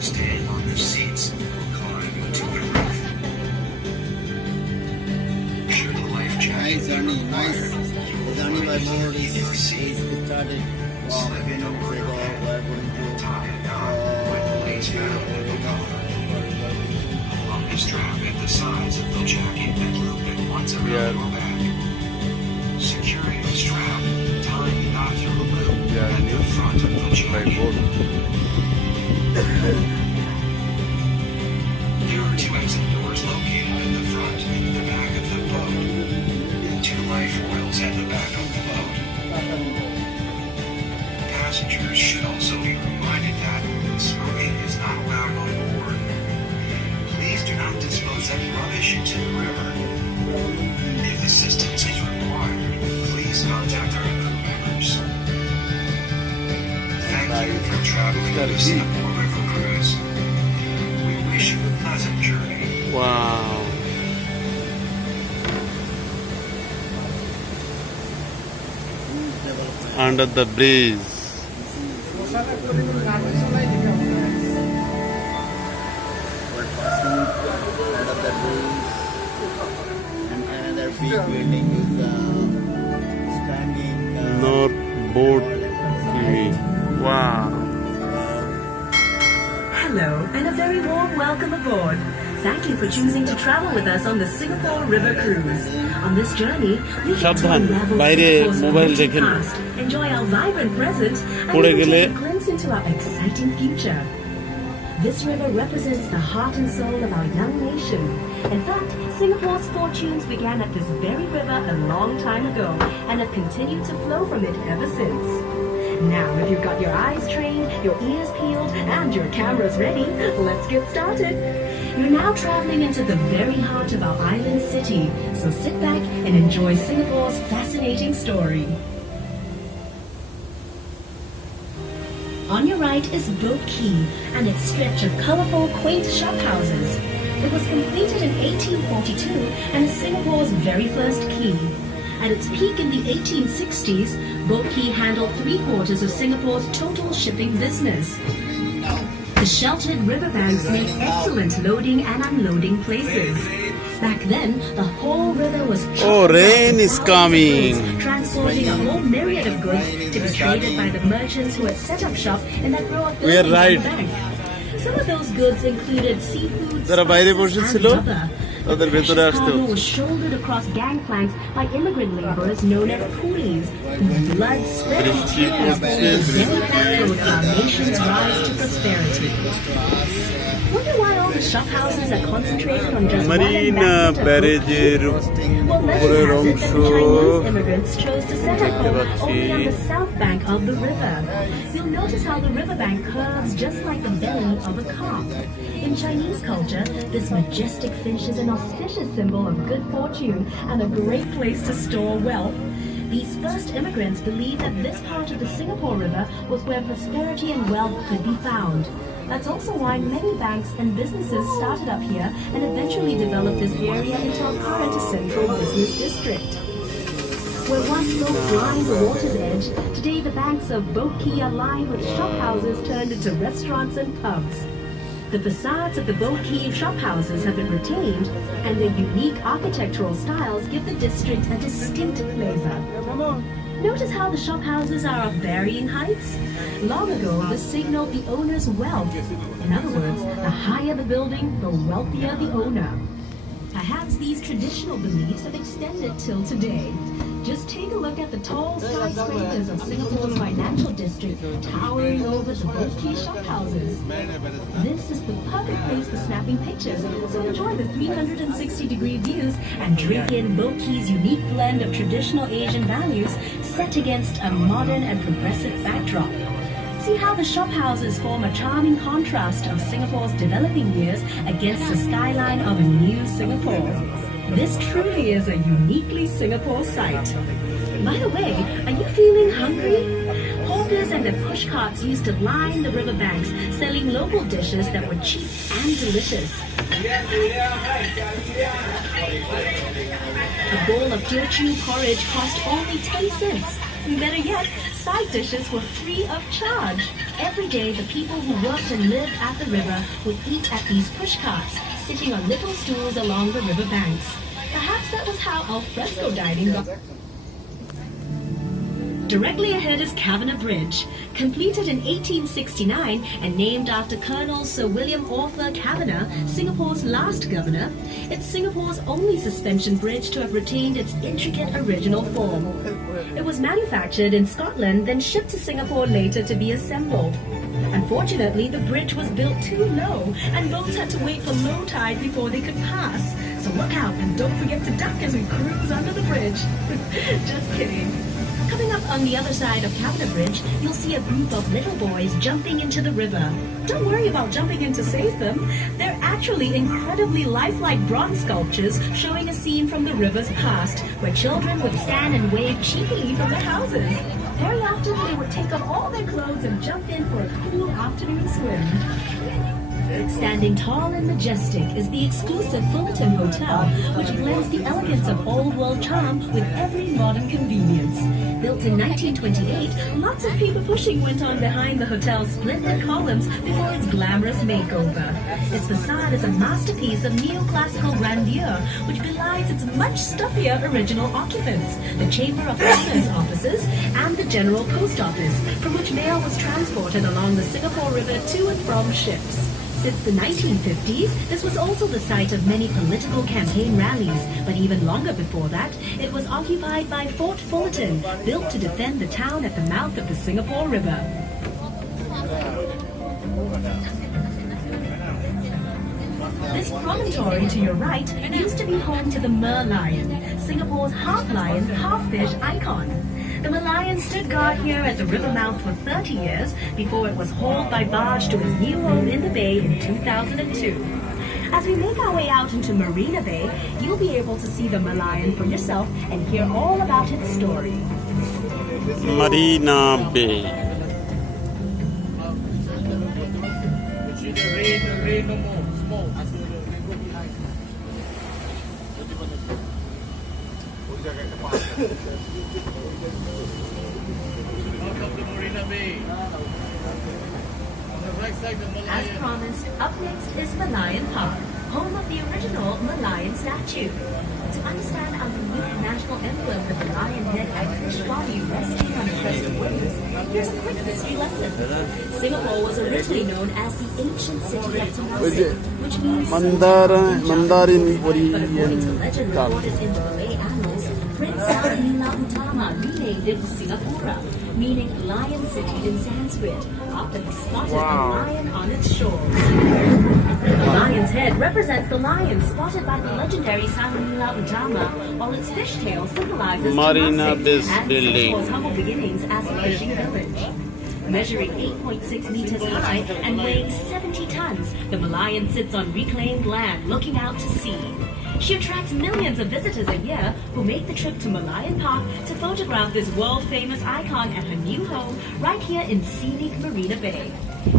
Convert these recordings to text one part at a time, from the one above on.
staying on their seats will climb to the roof. Should the life jacket Nice journey, nice journey by boat is started from 10 minutes ago. We are going to tie a knot with the lace paddle in the collar. Along the strap at the sides of the jacket and loop it once around your back. Securing the strap, tying the knot through a loop at the front of the jacket. There are two exit doors located at the front and the back of the boat, and two life oils at the back of the boat. Passengers should also be reminded that smoking is not allowed on board. Please do not dispose any rubbish into the river. If assistance is required, please contact our crew members. Thank you for traveling with the Singapore River Cruise. We wish you a pleasant journey. Wow. Under the bridge. we're passing out of the bridge and another big building is standing North Boat Quay. Wow. Hello and a very warm welcome aboard. Thank you for choosing to travel with us on the Singapore River Cruise. On this journey, you get to সাবধান, unravel বাইরে Singapore's mobile rich রেখে না। past, enjoy our vibrant present, and পড়ে even গেলে- take a glimpse into our exciting future. This river represents the heart and soul of our young nation. In fact, Singapore's fortunes began at this very river a long time ago and have continued to flow from it ever since. Now, if you've got your eyes trained, your ears peeled, and your cameras ready, let's get started. You're now traveling into the very heart of our island city, so sit back and enjoy Singapore's fascinating story. On your right is Boat Quay and its stretch of colorful, quaint shophouses. It was completed in 1842 and is Singapore's very first quay. At its peak in the 1860s, Boat Quay handled 3/4 of Singapore's total shipping business. The sheltered riverbanks made excellent loading and unloading places. Back then, the whole river was chock-full rain of is thousands of coming. boats, transporting a whole myriad of goods to be traded by the merchants who had set up shop in that row of We are buildings right. on the bank. Some of those goods included seafood, যারা বাইরে spices, বসেছিল, and rubber. তাদের The ভেতরে precious আসতে cargo হচ্ছে। was shouldered across gangplanks by immigrant laborers known as coolies, whose blood sweat and বৃষ্টি tears পড়ছে, was the very backbone of our nation's rise to prosperity. Wonder why all the shophouses are concentrated on just one Marina embankment of ব্যারেজের Well, উপরের legend has it অংশ that the Chinese immigrants chose to set up দেখতে home পাচ্ছি। only on the south bank of the river. You'll notice how the riverbank curves just like the belly of a cock. In Chinese culture, this majestic fish is an auspicious symbol of good fortune and a great place to store wealth. These first immigrants believed that this part of the Singapore River was where prosperity and wealth could be found. That's also why many banks and businesses started up here and eventually developed this area into a current central business district. Where once boats lined the water's edge, today the banks of Boat Quay are lined with shophouses turned into restaurants and pubs. The facades of the Boat Quay shophouses have been retained, and their unique architectural styles give the district a distinct flavor. Notice how the shophouses are of varying heights? Long ago, this signaled the owner's wealth. In other words, the higher the building, the wealthier the owner. Perhaps these traditional beliefs have extended till today. Just take a look at the tall skyscrapers of Singapore's financial district towering over the Boat Quay shophouses. This is the perfect place for snapping pictures, so enjoy the 360-degree views and drink in Boat Quay's unique blend of traditional Asian values set against a modern and progressive backdrop. See how the shophouses form a charming contrast of Singapore's developing years against the skyline of a new Singapore. This truly is a uniquely Singapore sight. By the way, are you feeling hungry? Hawkers and their pushcarts used to line the riverbanks, selling local dishes that were cheap and delicious. A bowl of Teochew porridge cost only 10 cents. Better yet, side dishes were free of charge. Every day, the people who worked and lived at the river would eat at these push carts, sitting on little stools along the river banks. Perhaps that was how al fresco dining got. Directly ahead is Kavanagh Bridge, completed in 1869 and named after Colonel Sir William Arthur Kavanagh, Singapore's last governor. It's Singapore's only suspension bridge to have retained its intricate original form. It was manufactured in Scotland, then shipped to Singapore later to be assembled. Unfortunately, the bridge was built too low, and boats had to wait for low tide before they could pass. So look out and don't forget to duck as we cruise under the bridge. Just kidding. Coming up on the other side of Kavanagh Bridge, you'll see a group of little boys jumping into the river. Don't worry about jumping in to save them. They're actually incredibly lifelike bronze sculptures showing a scene from the river's past, where children would stand and wave cheekily from their houses. Very often they would take off all their clothes and jump in for a cool afternoon swim. Standing tall and majestic is the exclusive Fullerton Hotel, which blends the elegance of old-world charm with every modern convenience. Built in 1928, lots of people pushing went on behind the hotel's splendid columns before its glamorous makeover. Its facade is a masterpiece of neoclassical grandeur, which belies its much stuffier original occupants, the Chamber of Commerce offices and the General Post Office, from which mail was transported along the Singapore River to and from ships. Since the 1950s, this was also the site of many political campaign rallies, but even longer before that, it was occupied by Fort Fullerton, built to defend the town at the mouth of the Singapore River. This promontory to your right used to be home to the Merlion, Singapore's half-lion, half-fish icon. The Merlion stood guard here at the river mouth for 30 years before it was hauled by barge to its new home in the bay in 2002. As we make our way out into Marina Bay, you'll be able to see the Merlion for yourself and hear all about its story. Marina Bay. Welcome to Marina Bay. On the right side of Merlion. As promised, up next is Merlion Park, home of the original Merlion statue. To understand our unique national emblem with the lion head and fish body resting on a crest of waves, here's a quick history lesson. Singapore was originally known as the ancient city of Temasek, which means Mandarin but according to legend recorded in the Malay annals, Prince Saranila Utama renamed it Singapura, meaning Lion City in Sanskrit, after he spotted a lion on its shores. The lion's head represents the lion spotted by the legendary Saranila Utama, while its fishtail symbolizes Marina Temasek Bay and building. Singapore's humble beginnings as a fishing village. Measuring 8.6 meters high and weighing 70 tons, the Merlion sits on reclaimed land looking out to sea. She attracts millions of visitors a year who make the trip to Merlion Park to photograph this world-famous icon at her new home right here in scenic Marina Bay.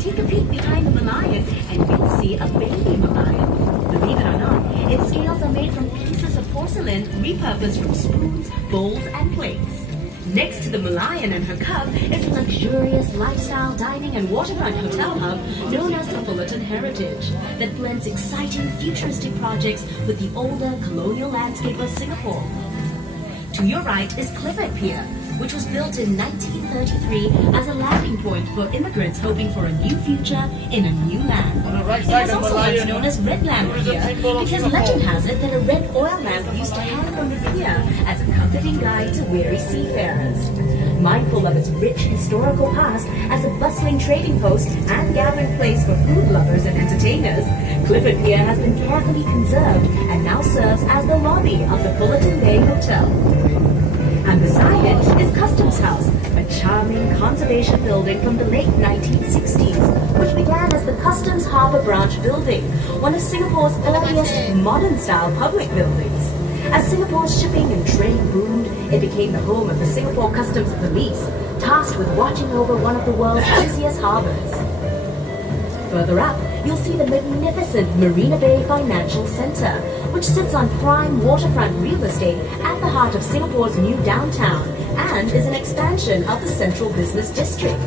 Take a peek behind the Merlion and you'll see a baby Merlion. Believe it or not, its scales are made from pieces of porcelain repurposed from spoons, bowls, and plates. Next to the Merlion and her cub is a luxurious lifestyle dining and waterfront hotel hub known as the Fullerton Heritage that blends exciting futuristic projects with the older colonial landscape of Singapore. To your right is Clifford Pier, which was built in 1933 as a landing point for immigrants hoping for a new future in a new land. On the right It side was of also once Merlion, known as Red Lamp tourism Pier symbol of because Singapore. legend has it that a red oil lamp used to hang from the pier as a comforting guide to weary seafarers. Mindful of its rich historical past as a bustling trading post and gathering place for food lovers and entertainers, Clifford Pier has been carefully conserved and now serves as the lobby of the Fullerton Bay Hotel. And beside it is Customs House, a charming conservation building from the late 1960s, which began as the Customs Harbour Branch Building, one of Singapore's earliest modern-style public buildings. As Singapore's shipping and trade boomed, it became the home of the Singapore Customs Police, tasked with watching over one of the world's busiest harbours. Further up, you'll see the magnificent Marina Bay Financial Centre, which sits on prime waterfront real estate at the heart of Singapore's new downtown and is an expansion of the Central Business District.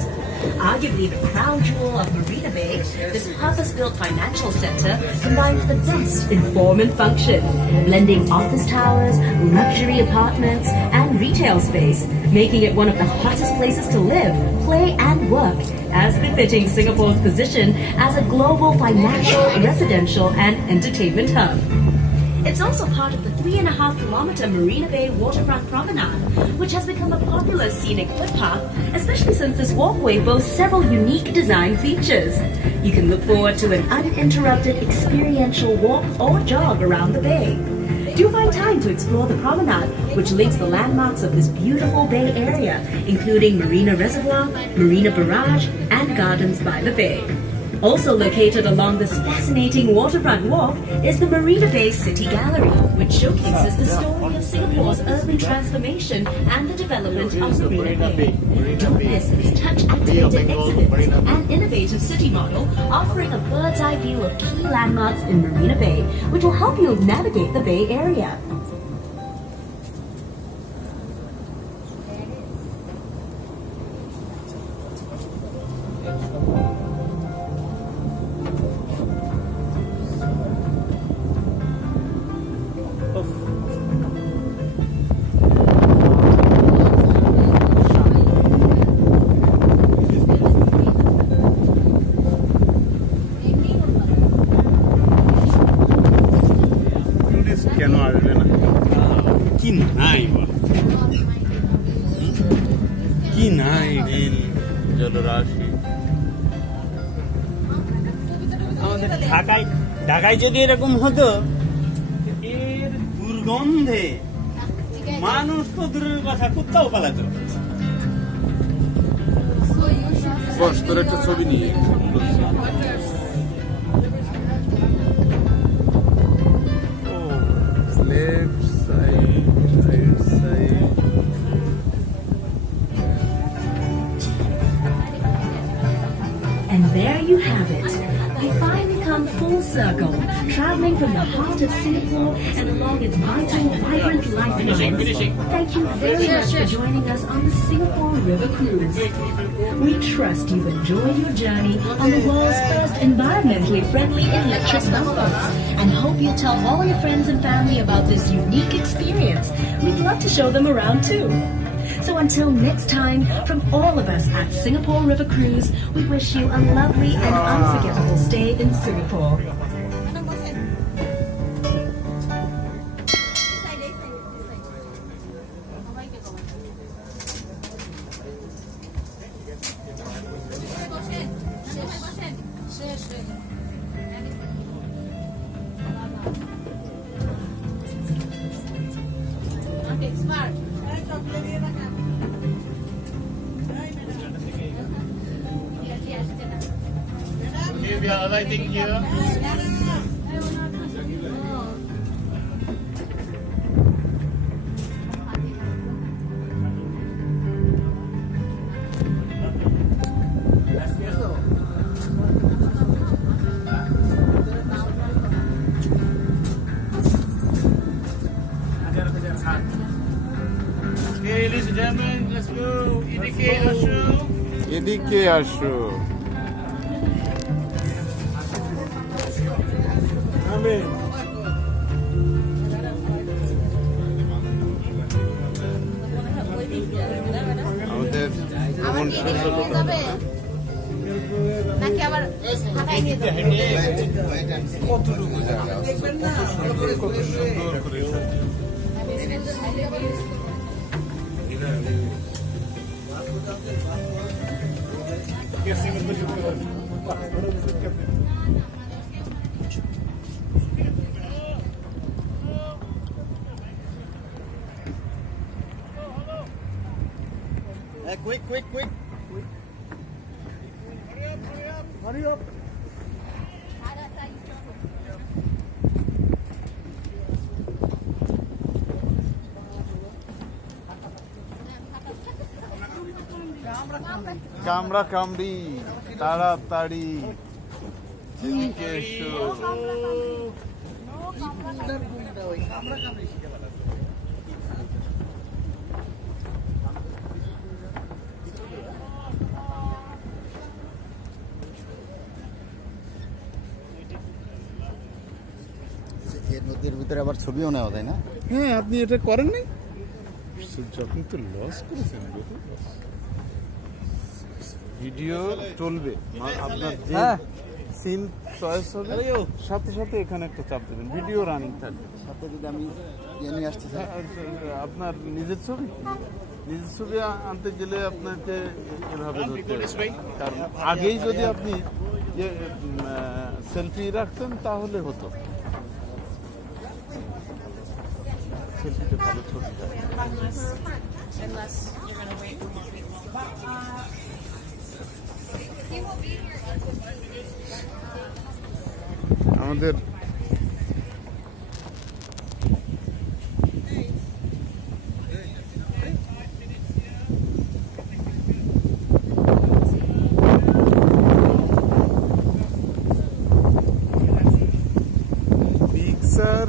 Arguably the crown jewel of Marina Bay, this purpose-built financial center combines the best in form and function, blending office towers, luxury apartments, and retail space, making it one of the hottest places to live, play, and work, as befitting Singapore's position as a global financial, residential, and entertainment hub. It's also part of the 3.5-kilometer Marina Bay Waterfront Promenade, which has become a popular scenic footpath, especially since this walkway boasts several unique design features. You can look forward to an uninterrupted experiential walk or jog around the bay. Do find time to explore the promenade, which links the landmarks of this beautiful bay area, including Marina Reservoir, Marina Barrage, and Gardens by the Bay. Also located along this fascinating waterfront walk is the Marina Bay City Gallery, which showcases the story of Singapore's urban transformation and the development of Marina Bay. Don't miss its touch-activated exhibits and innovative city model offering a bird's-eye view of key landmarks in Marina Bay, which will help you navigate the Bay Area. কেন আসবে না কি নাই বল কি নাই নীল জলরাশি আমাদের ঢাকায় যদি এরকম হতো এর দুর্গন্ধে মানুষ তো দূরের কথা কুত্তাও পালাতো বস তোর একটা ছবি নিয়ে left side, right side. And there you have it. We finally come full circle, traveling from the heart of Singapore and along its vital, vibrant lifelines. Thank you very much for joining us on the Singapore River Cruise. We trust you've enjoyed your journey on the world's first environmentally friendly electric boats, and hope you'll tell all your friends and family about this unique experience. We'd love to show them around too. So until next time, from all of us at Singapore River Cruise, we wish you a lovely and unforgettable stay in Singapore. We are alighting here. Okay, ladies and gentlemen, let's go. এদিকে আসো আমাদের ভ্রমণ শেষ হলো নাকি আবার ঢাকায় নিয়ে যাবে কতটুকু জায়গা আছে, কত সুন্দর করে Quick. Hurry up. কামড়া কামড়ি তাড়াতাড়ি এদিকে এসো নদীর ভিতরে আবার ছবিও নেওয়া যায় না? হ্যাঁ, আপনি এটা করেন নাই? আপনি তো লস করেছেন। ভিডিও চলবে, আপনার যে সিন চয়েস হবে সাথে সাথে এখানে একটা চাপ দেবেন, ভিডিও রানিং থাকবে। সাথে যদি আমি নিয়ে আসতে চাই, আপনার নিজের ছবি আনতে গেলে আপনাকে এভাবে ধরতে হবে। কারণ আগেই যদি আপনি সেলফি রাখতেন তাহলে হতো। সেলফিতে ভালো ছবি থাকে। Unless you're gonna wait for more people. আমাদের পিকচার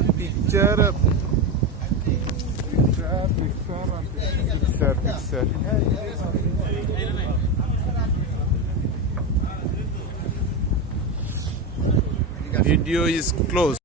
video is closed.